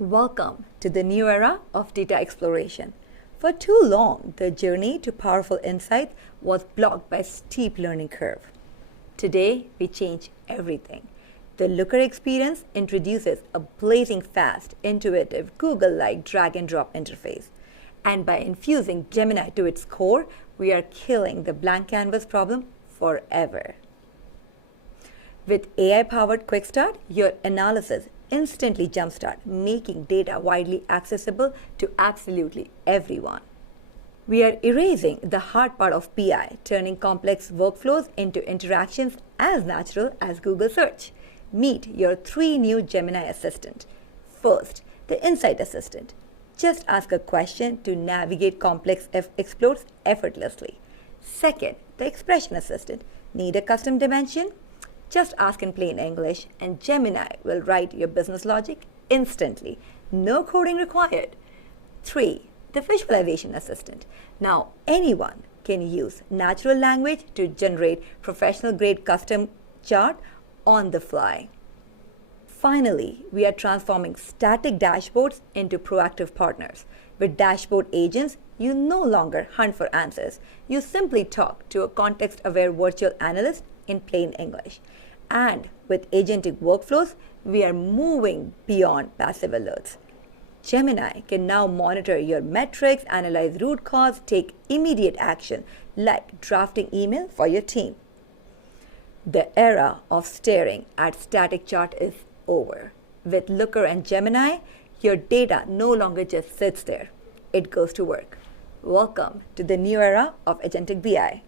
Welcome to the new era of data exploration. For too long, the journey to powerful insight was blocked by a steep learning curve. Today, we change everything. The Looker experience introduces a blazing fast, intuitive, Google-like drag-and-drop interface. And by infusing Gemini to its core, we are killing the blank canvas problem forever. With AI-powered Quick Start, your analysis instantly jumpstart, making data widely accessible to absolutely everyone. We are erasing the hard part of BI, turning complex workflows into interactions as natural as Google search. Meet your 3 new Gemini Assistant. First, the Insight Assistant. Just ask a question to navigate complex exploits effortlessly. Second, the Expression Assistant. Need a custom dimension? Just ask in plain English and Gemini will write your business logic instantly. No coding required. 3. The Visualization Assistant. Now anyone can use natural language to generate professional-grade custom chart on the fly. Finally, we are transforming static dashboards into proactive partners. With dashboard agents, you no longer hunt for answers. You simply talk to a context-aware virtual analyst in plain English. And with agentic workflows, we are moving beyond passive alerts. Gemini can now monitor your metrics, analyze root cause, take immediate action, like drafting email for your team. The era of staring at static chart is over. With Looker and Gemini, your data no longer just sits there. It goes to work. Welcome to the new era of agentic BI.